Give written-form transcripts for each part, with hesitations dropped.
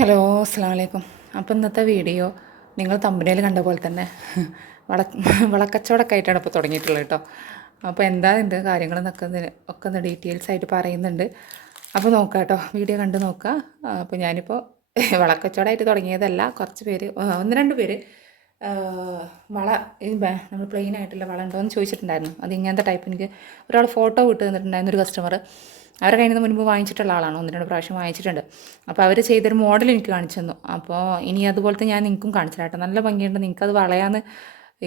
Hello, അസ്സലാമു അലൈക്കും. അപ്പോൾ ഇന്നത്തെ വീഡിയോ നിങ്ങൾ തമ്പനയിൽ കണ്ട പോലെ തന്നെ വള വളക്കച്ചവടമൊക്കെ ആയിട്ടാണ് ഇപ്പോൾ തുടങ്ങിയിട്ടുള്ളത് കേട്ടോ. അപ്പോൾ എന്താ ഇതിൻ്റെ കാര്യങ്ങളെന്നൊക്കെ ഒക്കെ ഒന്ന് ഡീറ്റെയിൽസ് ആയിട്ട് പറയുന്നുണ്ട്. അപ്പോൾ നോക്കാം കേട്ടോ, വീഡിയോ കണ്ട് നോക്കുക. അപ്പോൾ ഞാനിപ്പോൾ വളക്കച്ചവടമായിട്ട് തുടങ്ങിയതല്ല, കുറച്ച് പേര് ഒന്ന് രണ്ട് പേര് വള നമ്മൾ പ്ലെയിൻ ആയിട്ടുള്ള വള ഉണ്ടോ എന്ന് ചോദിച്ചിട്ടുണ്ടായിരുന്നു. അത് ഇങ്ങനത്തെ ടൈപ്പ് എനിക്ക് ഒരാൾ ഫോട്ടോ വിട്ട് തന്നിട്ടുണ്ടായിരുന്നു, ഒരു കസ്റ്റമർ. അവരെ കയ്യിൽ നിന്ന് മുൻപ് വാങ്ങിച്ചിട്ടുള്ള ആളാണ്, ഒന്ന് രണ്ട് പ്രാവശ്യം വാങ്ങിച്ചിട്ടുണ്ട്. അപ്പോൾ അവർ ചെയ്തൊരു മോഡൽ എനിക്ക് കാണിച്ചു തന്നു. അപ്പോൾ ഇനി അതുപോലത്തെ ഞാൻ നിങ്ങൾക്കും കാണിച്ചു തരാം. നല്ല ഭംഗിയുണ്ട്. നിങ്ങൾക്കത് വളയാന്ന്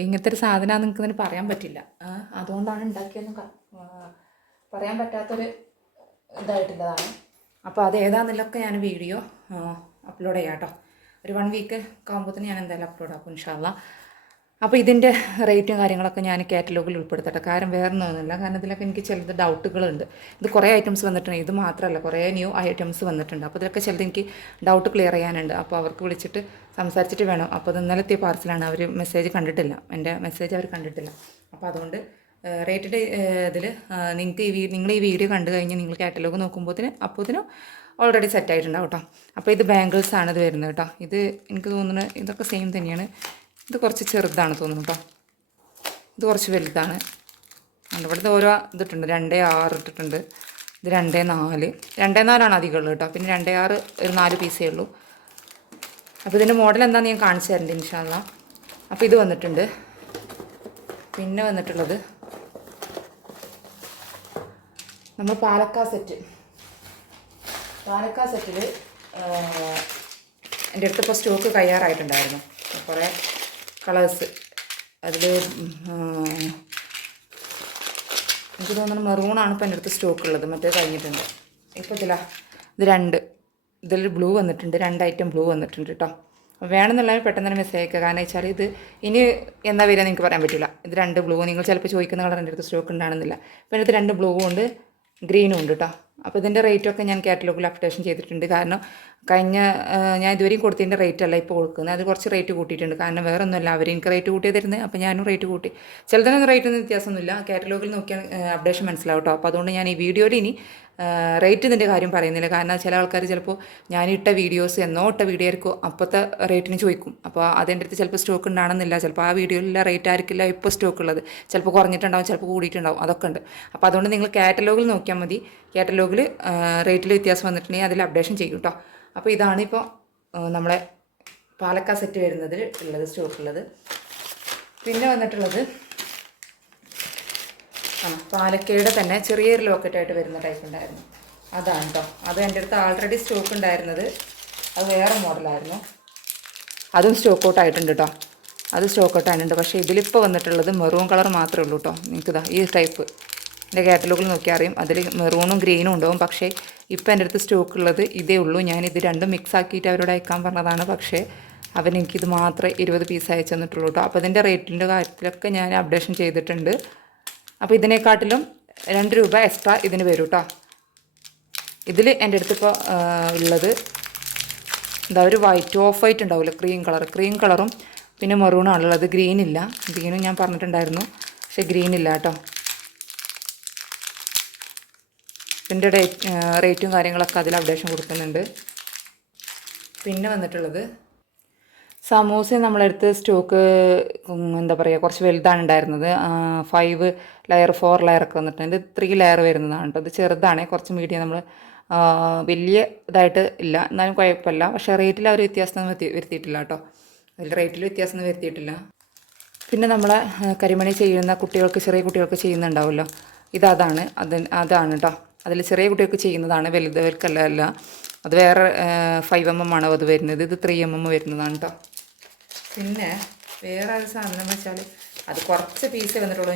ഇങ്ങനത്തെ ഒരു സാധനമാണെന്ന് നിങ്ങൾക്ക് പറയാൻ പറ്റില്ല. അതുകൊണ്ടാണ് ഉണ്ടാക്കിയെന്ന് പറയാൻ പറ്റാത്തൊരു ഇതായിട്ടുള്ളതാണ്. അപ്പോൾ അത് ഏതാണെന്നുള്ളതൊക്കെ ഞാൻ വീഡിയോ അപ്ലോഡ് ചെയ്യാം കേട്ടോ. ഒരു 1 വീക്ക് ആകുമ്പോഴത്തേന് ഞാൻ എന്തായാലും അപ്ലോഡ് ആക്കും ഇൻഷാ അല്ലാ. അപ്പോൾ ഇതിൻ്റെ റേറ്റും കാര്യങ്ങളൊക്കെ ഞാൻ കാറ്റലോഗിൽ ഉൾപ്പെടുത്തട്ടെ. കാരണം വേറെ ഒന്നുമില്ല, കാരണം ഇതിലൊക്കെ എനിക്ക് ചിലത് ഡൗട്ടുകളുണ്ട്. ഇത് കുറേ ഐറ്റംസ് വന്നിട്ടുണ്ട്, ഇത് മാത്രമല്ല കുറേ ന്യൂ ഐറ്റംസ് വന്നിട്ടുണ്ട്. അപ്പോൾ ഇതിലൊക്കെ ചിലത് എനിക്ക് ഡൗട്ട് ക്ലിയർ ചെയ്യാനുണ്ട്. അപ്പോൾ അവർക്ക് വിളിച്ചിട്ട് സംസാരിച്ചിട്ട് വേണം. അപ്പോൾ അത് ഇന്നലത്തെ പാർസലാണ്, അവർ മെസ്സേജ് കണ്ടിട്ടില്ല, എൻ്റെ മെസ്സേജ് അവർ കണ്ടിട്ടില്ല. അപ്പോൾ അതുകൊണ്ട് റേറ്റഡ് ഇതിൽ നിങ്ങൾക്ക് നിങ്ങൾ ഈ വീഡിയോ കണ്ടു കഴിഞ്ഞ് നിങ്ങൾ കാറ്റലോഗ് നോക്കുമ്പോഴത്തേന് അപ്പോഴത്തേനും ഓൾറെഡി സെറ്റ് ആയിട്ടുണ്ടാവും കേട്ടോ. അപ്പോൾ ഇത് ബാംഗിൾസ് ആണ് ഇത് വരുന്നത് കേട്ടോ. ഇത് എനിക്ക് തോന്നുന്നത് ഇതൊക്കെ സെയിം തന്നെയാണ്. ഇത് കുറച്ച് ചെറുതാണ് തോന്നുന്നു കേട്ടോ. ഇത് കുറച്ച് വലുതാണ്. ഇവിടുത്തെ ഓരോ ഇതിട്ടുണ്ട്, 2.6 ഇട്ടിട്ടുണ്ട്. ഇത് 2.4, 2.4 അധികമുള്ളൂ കേട്ടോ. പിന്നെ 2.6 ഒരു 4 പീസേ ഉള്ളൂ. അപ്പോൾ ഇതിൻ്റെ മോഡൽ എന്താണെന്ന് ഞാൻ കാണിച്ചു തരണ്ട് ഇൻഷാ അല്ലാ. അപ്പോൾ ഇത് വന്നിട്ടുണ്ട്. പിന്നെ വന്നിട്ടുള്ളത് നമ്മൾ പാലക്കാ സെറ്റിൽ എൻ്റെ അടുത്തിപ്പോൾ സ്റ്റോക്ക് കയ്യാറായിട്ടുണ്ടായിരുന്നു. കുറേ കളേഴ്സ് അതിൽ എനിക്ക് തോന്നുന്നു മെറൂണാണ് ഇപ്പോൾ എൻ്റെ അടുത്ത് സ്റ്റോക്ക് ഉള്ളത്. മറ്റേ കഴിഞ്ഞിട്ടുണ്ട്. ഇപ്പോൾ ഇതിൽ ബ്ലൂ വന്നിട്ടുണ്ട്, 2 ഐറ്റം ബ്ലൂ വന്നിട്ടുണ്ട് കേട്ടോ. വേണമെന്നുള്ളവർ പെട്ടെന്ന് തന്നെ മെസ്സേജ് അയക്കുക. കാരണം വെച്ചാൽ ഇത് ഇനി എന്താ വരിക നിങ്ങൾക്ക് പറയാൻ പറ്റില്ല. ഇത് 2 ബ്ലൂ നിങ്ങൾ ചിലപ്പോൾ ചോദിക്കുന്ന കളർ എൻ്റെ അടുത്ത് സ്റ്റോക്ക് ഉണ്ടാകുന്നില്ല. അപ്പോൾ എൻ്റെ അടുത്ത് 2 ബ്ലൂ ഉണ്ട്, ഗ്രീനും ഉണ്ട് കേട്ടോ. അപ്പോൾ ഇതിൻ്റെ റേറ്റൊക്കെ ഞാൻ കാറ്റലോഗിൽ അപ്ഡേഷൻ ചെയ്തിട്ടുണ്ട്. കാരണം ഞാൻ ഇതുവരെയും കൊടുത്തതിൻ്റെ റേറ്റ് അല്ല ഇപ്പോൾ കൊടുക്കുന്നത്. അത് കുറച്ച് റേറ്റ് കൂട്ടിയിട്ടുണ്ട്. കാരണം വേറെ ഒന്നുമല്ല, അവർ എനിക്ക് റേറ്റ് കൂട്ടിയത് തരുന്നത്. അപ്പോൾ ഞാനും റേറ്റ് കൂട്ടി. ചിലതിനൊന്നും റേറ്റൊന്നും വ്യത്യാസമൊന്നുമില്ല, കാറ്റലോഗിൽ നോക്കിയാൽ അപ്ഡേഷൻ മനസ്സിലാവും കേട്ടോ. അപ്പോൾ അതുകൊണ്ട് ഞാൻ ഈ വീഡിയോയിൽ ഇനി റേറ്റ് ഇതിൻ്റെ കാര്യം പറയുന്നില്ല. കാരണം ചില ആൾക്കാർ ചിലപ്പോൾ ഞാനിട്ട വീഡിയോസ് എന്നോ ഇട്ട വീഡിയോ ആയിരിക്കും അപ്പോഴത്തെ റേറ്റിന് ചോദിക്കും. അപ്പോൾ അതെൻ്റെ അടുത്ത് ചിലപ്പോൾ സ്റ്റോക്ക് ഉണ്ടാകണമെന്നില്ല. ചിലപ്പോൾ ആ വീഡിയോയിലുള്ള റേറ്റ് ആയിരിക്കില്ല ഇപ്പോൾ സ്റ്റോക്ക് ഉള്ളത്. ചിലപ്പോൾ കുറഞ്ഞിട്ടുണ്ടാവും, ചിലപ്പോൾ കൂടിയിട്ടുണ്ടാവും, അതൊക്കെ ഉണ്ട്. അപ്പോൾ അതുകൊണ്ട് നിങ്ങൾ കാറ്റലോഗിൽ നോക്കിയാൽ മതി. കാറ്റലോഗിൽ റേറ്റിൽ വ്യത്യാസം വന്നിട്ടുണ്ടെങ്കിൽ അതിൽ അപ്ഡേഷൻ ചെയ്യും കേട്ടോ. അപ്പോൾ ഇതാണ് ഇപ്പോൾ നമ്മളെ പാലക്കാ സെറ്റ് വരുന്നത് ഉള്ളത്, സ്റ്റോക്കുള്ളത്. പിന്നെ വന്നിട്ടുള്ളത് പാലക്കയുടെ തന്നെ ചെറിയൊരു ലോക്കറ്റായിട്ട് വരുന്ന ടൈപ്പ് ഉണ്ടായിരുന്നു, അതാണ് കേട്ടോ. അത് എൻ്റെ അടുത്ത് ആൾറെഡി സ്റ്റോക്ക് ഉണ്ടായിരുന്നത്, അത് വേറെ മോഡലായിരുന്നു. അതും സ്റ്റോക്ക് ഔട്ട് ആയിട്ടുണ്ട് കേട്ടോ. അത് സ്റ്റോക്ക് ഔട്ട് ആയിട്ടുണ്ട്. പക്ഷേ ഇതിലിപ്പോൾ വന്നിട്ടുള്ളത് മെറൂൺ കളർ മാത്രമേ ഉള്ളൂ കേട്ടോ. നിങ്ങൾക്കിതാ ഈ ടൈപ്പ് എൻ്റെ കാറ്റലോഗിൽ നോക്കിയാൽ അറിയാം. അതിൽ മെറൂണും ഗ്രീനും ഉണ്ടാവും. പക്ഷേ ഇപ്പോൾ എൻ്റെ അടുത്ത് സ്റ്റോക്ക് ഉള്ളത് ഇതേ ഉള്ളൂ. ഞാനിത് രണ്ടും മിക്സ് ആക്കിയിട്ട് അവരോട് അയക്കാൻ പറഞ്ഞതാണ്. പക്ഷേ അവരെനിക്കിത് മാത്രമേ 20 പീസ് അയച്ചു തന്നിട്ടുള്ളൂ കേട്ടോ. അപ്പോൾ ഇതിൻ്റെ റേറ്റിൻ്റെ കാര്യത്തിലൊക്കെ ഞാൻ അപ്ഡേഷൻ ചെയ്തിട്ടുണ്ട്. അപ്പോൾ ഇതിനെക്കാട്ടിലും 2 രൂപ എക്സ്ട്രാ ഇതിന് വരും കേട്ടോ. ഇതിൽ എൻ്റെ അടുത്തിപ്പോൾ ഉള്ളത് എന്താ, ഒരു ഓഫ് വൈറ്റ് ഉണ്ടാവില്ല, ക്രീം കളറും പിന്നെ മെറൂണാണുള്ളത്. ഗ്രീനില്ല. ഗ്രീനും ഞാൻ പറഞ്ഞിട്ടുണ്ടായിരുന്നു, പക്ഷേ ഗ്രീനില്ല കേട്ടോ. ഇതിൻ്റെ റേറ്റും കാര്യങ്ങളൊക്കെ അതിൽ അപ്ഡേഷൻ കൊടുക്കുന്നുണ്ട്. പിന്നെ വന്നിട്ടുള്ളത് സമൂസ നമ്മളെടുത്ത് സ്റ്റോക്ക് എന്താ പറയുക, കുറച്ച് വലുതാണ് ഉണ്ടായിരുന്നത്. 5 ലെയർ 4 ലെയറൊക്കെ വന്നിട്ടുണ്ട്. ഇത് 3 ലെയർ വരുന്നതാണ് കേട്ടോ. ഇത് ചെറുതാണ്, കുറച്ച് മീഡിയം. നമ്മൾ വലിയ ഇതായിട്ട് ഇല്ല, എന്നാലും കുഴപ്പമില്ല. പക്ഷേ റേറ്റിൽ അവർ വ്യത്യാസം വരുത്തിയിട്ടില്ല കേട്ടോ. അതിൽ റേറ്റിൽ വ്യത്യാസം വരുത്തിയിട്ടില്ല. പിന്നെ നമ്മളെ കരിമണി ചെയ്യുന്ന കുട്ടികൾക്ക്, ചെറിയ കുട്ടികൾക്ക് ചെയ്യുന്നുണ്ടാവുമല്ലോ, അതാണ് കേട്ടോ. അതിൽ ചെറിയ കുട്ടികൾക്ക് ചെയ്യുന്നതാണ്, വലുതവർക്കല്ല. അത് വേറെ 5mm ആണ് അത് വരുന്നത്. ഇത് 3mm വരുന്നതാണ് കേട്ടോ. പിന്നെ വേറെ ഒരു സാധനം എന്ന് വെച്ചാൽ അത് കുറച്ച് പീസേ വന്നിട്ടുള്ളൂ.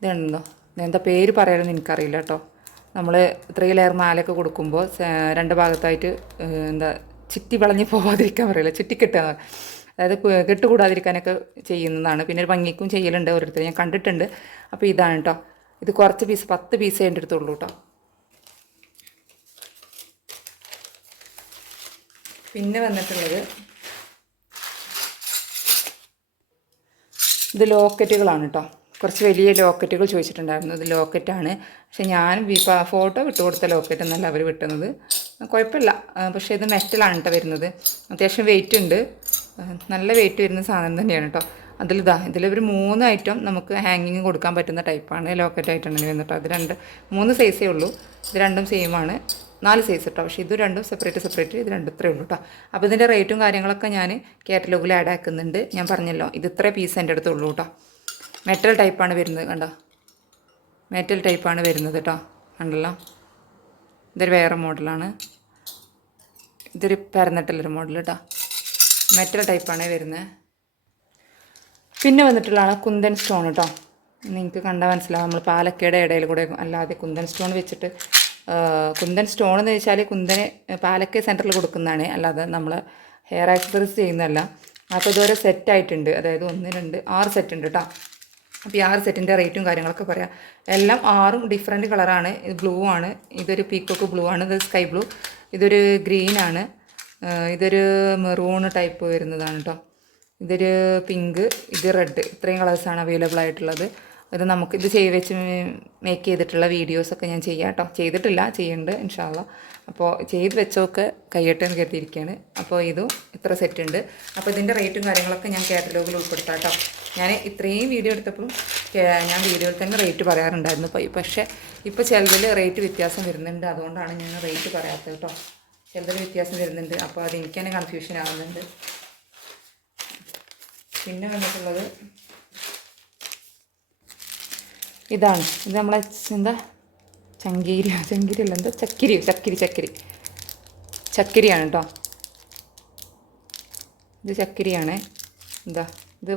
ഇതുണ്ടോ, എന്താ പേര് പറയാനൊന്നും എനിക്കറിയില്ല കേട്ടോ. നമ്മൾ 3 ലെയർ മാലയൊക്കെ കൊടുക്കുമ്പോൾ 2 ഭാഗത്തായിട്ട് എന്താ ചുറ്റി വളഞ്ഞ് പോകാതിരിക്കാൻ പറയില്ല, ചുറ്റിക്കെട്ടുക, അതായത് കെട്ടുകൂടാതിരിക്കാനൊക്കെ ചെയ്യുന്നതാണ്. പിന്നെ ഒരു ഭംഗിക്കും ചെയ്യലുണ്ട് ഓരോരുത്തർ, ഞാൻ കണ്ടിട്ടുണ്ട്. അപ്പോൾ ഇതാണ് കേട്ടോ. ഇത് കുറച്ച് പീസ്, 10 പീസേ എൻ്റെ അടുത്തുള്ളൂ കേട്ടോ. പിന്നെ വന്നിട്ടുള്ളത് ഇത് ലോക്കറ്റുകളാണ് കേട്ടോ. കുറച്ച് വലിയ ലോക്കറ്റുകൾ ചോദിച്ചിട്ടുണ്ടായിരുന്നു. ഇത് ലോക്കറ്റാണ്. പക്ഷെ ഞാൻ ഫോട്ടോ വിട്ടുകൊടുത്ത ലോക്കറ്റ് എന്നല്ല അവർ വിട്ടുന്നത്. കുഴപ്പമില്ല. പക്ഷേ ഇത് മെറ്റലാണ് കേട്ടോ വരുന്നത്. അത്യാവശ്യം വെയിറ്റ് ഉണ്ട്. നല്ല വെയിറ്റ് വരുന്ന സാധനം തന്നെയാണ് കേട്ടോ. ഇതിലൊരു 3 ഐറ്റം നമുക്ക് ഹാങ്ങിങ് കൊടുക്കാൻ പറ്റുന്ന ടൈപ്പാണ്. ലോക്കറ്റ് ആയിട്ടാണ് വരുന്നത് കേട്ടോ. അത് 3 സൈസേ ഉള്ളൂ. ഇത് രണ്ടും സെയിമാണ്. 4 സൈസ് കേട്ടോ. പക്ഷേ ഇത് രണ്ടും സെപ്പറേറ്റ് ഇത് രണ്ടും ഇത്രയേ ഉള്ളൂ കേട്ടോ. അപ്പോൾ ഇതിൻ്റെ റേറ്റും കാര്യങ്ങളൊക്കെ ഞാൻ കാറ്റലോഗിൽ ആഡ് ആക്കുന്നുണ്ട്. ഞാൻ പറഞ്ഞല്ലോ ഇത് ഇത്ര പീസ് എൻ്റെ അടുത്തുള്ളൂ കേട്ടോ. മെറ്റൽ ടൈപ്പാണ് വരുന്നത് കണ്ടോ. മെറ്റൽ ടൈപ്പാണ് വരുന്നത് കേട്ടോ. കണ്ടല്ലോ. ഇതൊരു വേറെ മോഡലാണ്. ഇതൊരു പരന്നിട്ടുള്ളൊരു മോഡൽ കേട്ടോ. മെറ്റൽ ടൈപ്പാണ് വരുന്നത്. പിന്നെ വന്നിട്ടുള്ളതാണ് കുന്തൻ സ്റ്റോൺ കേട്ടോ. നിങ്ങൾക്ക് കണ്ടാൽ മനസ്സിലാവും. നമ്മൾ പാലക്കയുടെ ഇടയിൽ കൂടെ അല്ലാതെ കുന്തൻ സ്റ്റോൺ വെച്ചിട്ട്, കുന്തൻ സ്റ്റോൺ എന്ന് വെച്ചാൽ കുന്തന് പാലക്ക സെൻറ്ററിൽ കൊടുക്കുന്നതാണ്, അല്ലാതെ നമ്മൾ ഹെയർ ആക്സസറീസ് ചെയ്യുന്നതല്ല. അപ്പോൾ ഇതുവരെ സെറ്റായിട്ടുണ്ട്. അതായത് 1, 2, 6 സെറ്റ് ഉണ്ട് കേട്ടോ. അപ്പോൾ ഈ 6 സെറ്റിൻ്റെ റേറ്റും കാര്യങ്ങളൊക്കെ പറയാം. എല്ലാം 6ഉം ഡിഫറെൻറ്റ് കളറാണ്. ഇത് ബ്ലൂ ആണ്, ഇതൊരു പീക്കോക്ക് ബ്ലൂ ആണ്, ഇത് സ്കൈ ബ്ലൂ, ഇതൊരു ഗ്രീനാണ്, ഇതൊരു മെറൂൺ ടൈപ്പ് വരുന്നതാണ് കേട്ടോ, ഇതൊരു പിങ്ക്, ഇത് റെഡ്. ഇത്രയും കളേഴ്സാണ് അവൈലബിൾ ആയിട്ടുള്ളത്. ഇത് നമുക്കിത് വെച്ച് മേക്ക് ചെയ്തിട്ടുള്ള വീഡിയോസൊക്കെ ഞാൻ ചെയ്യാം കേട്ടോ. ചെയ്തിട്ടില്ല, ചെയ്യുന്നുണ്ട് ഇൻഷാ അള്ളാ. അപ്പോൾ ചെയ്ത് വെച്ചൊക്കെ കയ്യട്ടെന്ന് കരുതിയിരിക്കുകയാണ്. അപ്പോൾ ഇതും ഇത്ര സെറ്റ് ഉണ്ട്. അപ്പോൾ ഇതിൻ്റെ റേറ്റും കാര്യങ്ങളൊക്കെ ഞാൻ കാറ്റലോഗിൽ ഉൾപ്പെടുത്താം കേട്ടോ. ഞാൻ ഇത്രയും വീഡിയോ എടുത്തപ്പോഴും ഞാൻ വീഡിയോയിൽ തന്നെ റേറ്റ് പറയാറുണ്ടായിരുന്നു. പക്ഷേ ഇപ്പോൾ ചിലതിൽ റേറ്റ് വ്യത്യാസം വരുന്നുണ്ട്. അതുകൊണ്ടാണ് ഞാൻ റേറ്റ് പറയാത്തത് കേട്ടോ. ചിലതിൽ വ്യത്യാസം വരുന്നുണ്ട്. അപ്പോൾ അത് എനിക്ക് തന്നെ കൺഫ്യൂഷൻ ആവുന്നുണ്ട്. പിന്നെ വന്നിട്ടുള്ളത് ഇതാണ്. ഇത് നമ്മളെ എന്താ ചങ്കിരിയല്ല, എന്താ ചക്കിരിയാണ് കേട്ടോ. ഇത് ചക്കിരിയാണ്. എന്താ ഇത്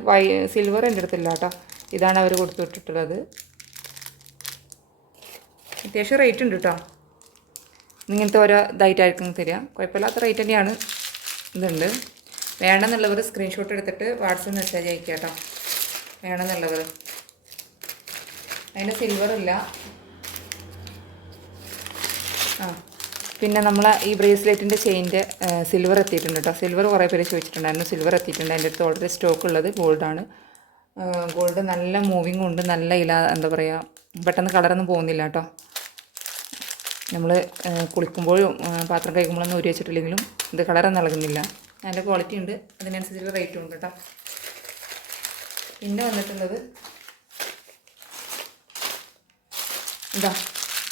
സിൽവർ എൻ്റെ അടുത്തില്ല കേട്ടോ. ഇതാണ് അവർ കൊടുത്തു വിട്ടിട്ടുള്ളത്. അത്യാവശ്യം റേറ്റ് ഉണ്ട് കേട്ടോ. ഇങ്ങനത്തെ ഓരോ ഇതായിട്ടായിരിക്കും തരിക. കുഴപ്പമില്ലാത്ത റേറ്റ് തന്നെയാണ്. ഇതുണ്ട്. വേണമെന്നുള്ളവർ സ്ക്രീൻഷോട്ട് എടുത്തിട്ട് വാട്സപ്പ് മെസ്സേജ് അയക്കുക കേട്ടോ. വേണമെന്നുള്ളവർ. അതിൻ്റെ സിൽവറില്ല. പിന്നെ നമ്മൾ ഈ ബ്രേസ്ലെറ്റിൻ്റെ ചെയിൻ്റെ സിൽവർ എത്തിയിട്ടുണ്ട് കേട്ടോ. സിൽവർ കുറേ പേര് ചോദിച്ചിട്ടുണ്ടായിരുന്നു. സിൽവർ എത്തിയിട്ടുണ്ട്. എൻ്റെ അടുത്ത് ഓൾറെഡി സ്റ്റോക്ക് ഉള്ളത് ഗോൾഡാണ്. ഗോൾഡ് നല്ല മൂവിങ് ഉണ്ട്. നല്ല എന്താ പറയുക, പെട്ടെന്ന് കളറൊന്നും പോകുന്നില്ല കേട്ടോ. നമ്മൾ കുളിക്കുമ്പോഴും പാത്രം കഴിക്കുമ്പോഴൊന്നും ഊരി വെച്ചിട്ടില്ലെങ്കിലും ഇത് കളറൊന്നും ഇളകുന്നില്ല. നല്ല ക്വാളിറ്റി ഉണ്ട്. അതിനനുസരിച്ചുള്ള റേറ്റും ഉണ്ട് കേട്ടോ. പിന്നെ വന്നിട്ടുള്ളത് ഇതാ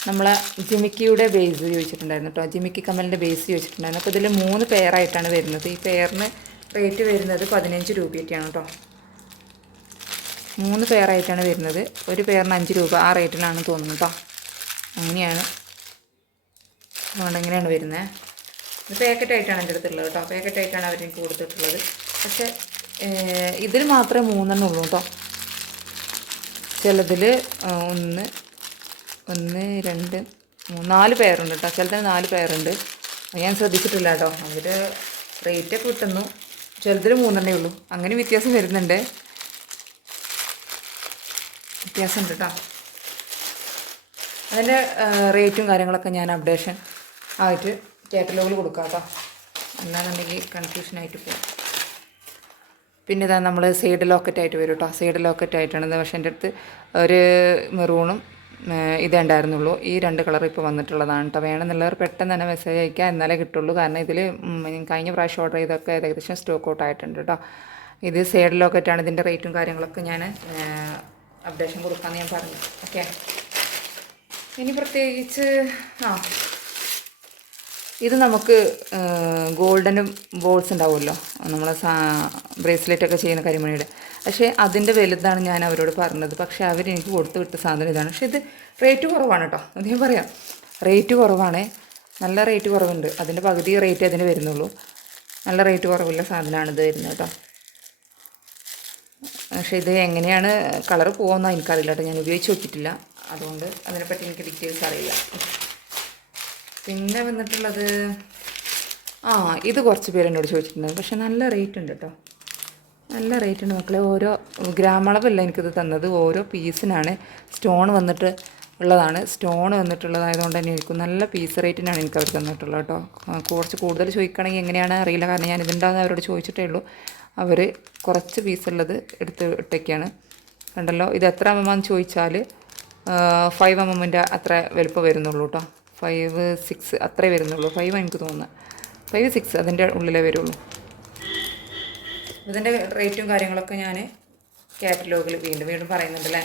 നമ്മളെ ജിമിക്കിയുടെ ബേസ് ചോദിച്ചിട്ടുണ്ടായിരുന്നു കേട്ടോ. ജിമിക്കി കമ്മലിൻ്റെ ബേസ് ചോദിച്ചിട്ടുണ്ടായിരുന്നു. അപ്പോൾ ഇതിൽ 3 പെയറായിട്ടാണ് വരുന്നത്. ഈ പെയറിന് റേറ്റ് വരുന്നത് 15 രൂപയൊക്കെയാണ് കേട്ടോ. 3 പെയറായിട്ടാണ് വരുന്നത്. ഒരു പെയറിന് 5 രൂപ. ആ റേറ്റിലാണ് തോന്നുന്നു കേട്ടോ. അങ്ങനെയാണ്. അതുകൊണ്ട് എങ്ങനെയാണ് വരുന്നത്. ഇത് പാക്കറ്റായിട്ടാണ് എൻ്റെ അടുത്തുള്ളത് കേട്ടോ. പാക്കറ്റായിട്ടാണ് അവരെനിക്ക് കൊടുത്തിട്ടുള്ളത്. പക്ഷേ ഇതിൽ മാത്രമേ 3 ഉള്ളൂ കേട്ടോ. ചിലതിൽ 1, 2, 3, 4 പെയറുണ്ട് കേട്ടോ. ചിലതിന് 4 പെയറുണ്ട്. ഞാൻ ശ്രദ്ധിച്ചിട്ടില്ല കേട്ടോ. അവർ റേറ്റൊക്കെ കിട്ടുന്നു. ചിലതിൽ 3 ഉള്ളൂ. അങ്ങനെ വ്യത്യാസം വരുന്നുണ്ട്. വ്യത്യാസമുണ്ട് കേട്ടോ. അതിൻ്റെ റേറ്റും കാര്യങ്ങളൊക്കെ ഞാൻ അപ്ഡേഷൻ ആയിട്ട് കാറ്റലോഗിൽ കൊടുക്കാം കേട്ടോ. അല്ലാന്നുണ്ടെങ്കിൽ കൺഫ്യൂഷനായിട്ട് പോകും. പിന്നെ ഇതാ നമ്മൾ സൈഡ് ലോക്കറ്റായിട്ട് വരും കേട്ടോ. സൈഡ് ലോക്കറ്റായിട്ടാണ്. പക്ഷേ എൻ്റെ അടുത്ത് ഒരു മെറൂണും ഇതേ ഉണ്ടായിരുന്നുള്ളൂ. ഈ 2 കളർ ഇപ്പോൾ വന്നിട്ടുള്ളതാണ് കേട്ടോ. വേണമെന്നുള്ളവർ പെട്ടെന്ന് തന്നെ മെസ്സേജ് അയക്കുക, എന്നാലേ കിട്ടുള്ളൂ. കാരണം ഇതിൽ കഴിഞ്ഞ പ്രാവശ്യം ഓർഡർ ചെയ്തൊക്കെ ഏകദേശം സ്റ്റോക്ക് ഔട്ട് ആയിട്ടുണ്ട് കേട്ടോ. ഇത് സൈഡ് ലോക്കറ്റാണ്. ഇതിൻ്റെ റേറ്റും കാര്യങ്ങളൊക്കെ ഞാൻ അപ്ഡേഷൻ കൊടുക്കാമെന്ന് ഞാൻ പറഞ്ഞു. ഓക്കെ. ഇനി പ്രത്യേകിച്ച് ഇത് നമുക്ക് ഗോൾഡനും ബോൾസ് ഉണ്ടാവുമല്ലോ, നമ്മൾ ബ്രേസ്ലെറ്റൊക്കെ ചെയ്യുന്ന കരിമണിയുടെ. പക്ഷേ അതിൻ്റെ വലുതാണ് ഞാൻ അവരോട് പറഞ്ഞത്. പക്ഷേ അവരെനിക്ക് കൊടുത്തു വിട്ട സാധനം ഇതാണ്. പക്ഷേ ഇത് റേറ്റ് കുറവാണ് കേട്ടോ. അത് ഞാൻ പറയാം. റേറ്റ് കുറവാണ്. നല്ല റേറ്റ് കുറവുണ്ട്. അതിൻ്റെ പകുതി റേറ്റ് അതിന് വരുന്നുള്ളൂ. നല്ല റേറ്റ് കുറവുള്ള സാധനമാണ് ഇത് വരുന്നത് കേട്ടോ. പക്ഷേ ഇത് എങ്ങനെയാണ് കളർ പോകുമെന്നോ എനിക്കറിയില്ല കേട്ടോ. ഞാൻ ഉപയോഗിച്ച് നോക്കിയിട്ടില്ല. അതുകൊണ്ട് അതിനെപ്പറ്റി എനിക്ക് ഡീറ്റെയിൽസ് അറിയില്ല. പിന്നെ വന്നിട്ടുള്ളത് ഇത് കുറച്ച് പേര് എന്നോട് ചോദിച്ചിട്ടുണ്ടായിരുന്നു. പക്ഷേ നല്ല റേറ്റ് ഉണ്ട് കേട്ടോ. നല്ല റേറ്റ് ഉണ്ട് മക്കളെ. ഓരോ ഗ്രാമളവല്ല എനിക്കിത് തന്നത്. ഓരോ പീസിനാണ് സ്റ്റോൺ വന്നിട്ട് ഉള്ളതാണ്. സ്റ്റോൺ വന്നിട്ടുള്ളതായതുകൊണ്ട് തന്നെ എനിക്കും നല്ല പീസ് റേറ്റിനാണ് എനിക്ക് അവർ തന്നിട്ടുള്ളത് കേട്ടോ. കുറച്ച് കൂടുതൽ ചോദിക്കുകയാണെങ്കിൽ എങ്ങനെയാണ് അറിയില്ല. കാരണം ഞാൻ ഇതുണ്ടാകുന്ന അവരോട് ചോദിച്ചിട്ടേ ഉള്ളൂ. അവർ കുറച്ച് പീസുള്ളത് എടുത്ത് ഇട്ടൊക്കെയാണ്. കണ്ടല്ലോ. ഇത് എത്ര എം എം ചോദിച്ചാൽ 5 mm അത്ര വലുപ്പം വരുന്നുള്ളൂ കേട്ടോ. 5, 6 അത്രേ വരുന്നുള്ളൂ. 5 എനിക്ക് തോന്നുന്നത്. 5, 6 അതിൻ്റെ ഉള്ളിലേ വരുള്ളൂ. ഇതിൻ്റെ റേറ്റും കാര്യങ്ങളൊക്കെ ഞാൻ കാറ്റലോഗിൽ വീണ്ടും പറയുന്നുണ്ടല്ലേ.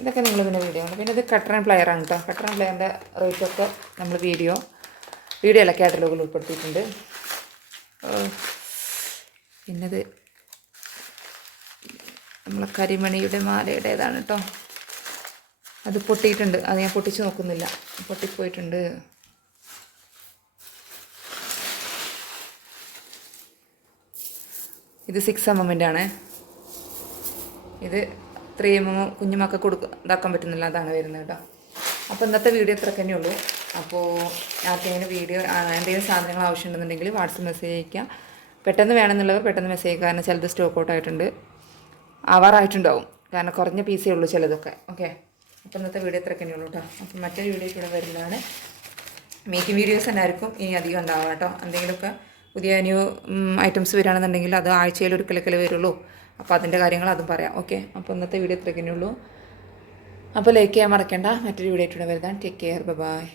ഇതൊക്കെ നിങ്ങൾ പിന്നെ വീഡിയോ ഉണ്ട്. പിന്നെ ഇത് കട്ടർ ആൻഡ് പ്ലെയർ ആണ് കേട്ടോ. കട്ടർ ആൻഡ് പ്ലെയറിൻ്റെ റേറ്റൊക്കെ നമ്മൾ വീഡിയോ അല്ല കാറ്റലോഗിൽ ഉൾപ്പെടുത്തിയിട്ടുണ്ട്. പിന്നത് നമ്മളെ കരിമണിയുടെ മാലയുടേതാണ് കേട്ടോ. അത് പൊട്ടിയിട്ടുണ്ട്. അത് ഞാൻ പൊട്ടിച്ച് നോക്കുന്നില്ല, പൊട്ടിപ്പോയിട്ടുണ്ട്. ഇത് 6 mm ആണ്. ഇത് 3 mm കുഞ്ഞുമക്കൾ ഇതാക്കാൻ പറ്റുന്നില്ല, അതാണ് വരുന്നത് കേട്ടോ. അപ്പോൾ ഇന്നത്തെ വീഡിയോ ഇത്രയൊക്കെ തന്നെ ഉള്ളൂ. അപ്പോൾ ആർക്കെങ്കിലും വീഡിയോ എന്തെങ്കിലും സാധനങ്ങൾ ആവശ്യമുണ്ടെന്നുണ്ടെങ്കിൽ വാട്സപ്പ് മെസ്സേജ് അയയ്ക്കുക. പെട്ടെന്ന് വേണമെന്നുള്ളവർ പെട്ടെന്ന് മെസ്സേജ് ചെയ്യുക. കാരണം ചിലത് സ്റ്റോക്ക് ഔട്ട് ആയിട്ടുണ്ട്, ആവാറായിട്ടുണ്ടാവും. കാരണം കുറഞ്ഞ പീസേ ഉള്ളൂ ചിലതൊക്കെ. ഓക്കെ, അപ്പോൾ ഇന്നത്തെ വീഡിയോ ഇത്രയൊക്കെ തന്നെ ഉള്ളൂ കേട്ടോ. അപ്പോൾ മറ്റൊരു വീഡിയോ കൂടെ വരുന്നതാണ്. മേക്കിംഗ് വീഡിയോസ് തന്നെ ആയിരിക്കും ഇനി അധികം ഉണ്ടാവുക കേട്ടോ. എന്തെങ്കിലുമൊക്കെ പുതിയ ന്യൂ ഐറ്റംസ് വരികയാണെന്നുണ്ടെങ്കിൽ അത് ആഴ്ചയിൽ ഒരിക്കലൊക്കെ വരുള്ളൂ. അപ്പോൾ അതിൻ്റെ കാര്യങ്ങൾ അതും പറയാം. ഓക്കെ, അപ്പോൾ ഇന്നത്തെ വീഡിയോ ഇത്രയൊക്കെ ഉള്ളൂ. അപ്പോൾ ലൈക്ക് ചെയ്യാൻ മറക്കണ്ട. മറ്റൊരു വീഡിയോ ആയിട്ട് വരുന്നതാണ്. Take care, by.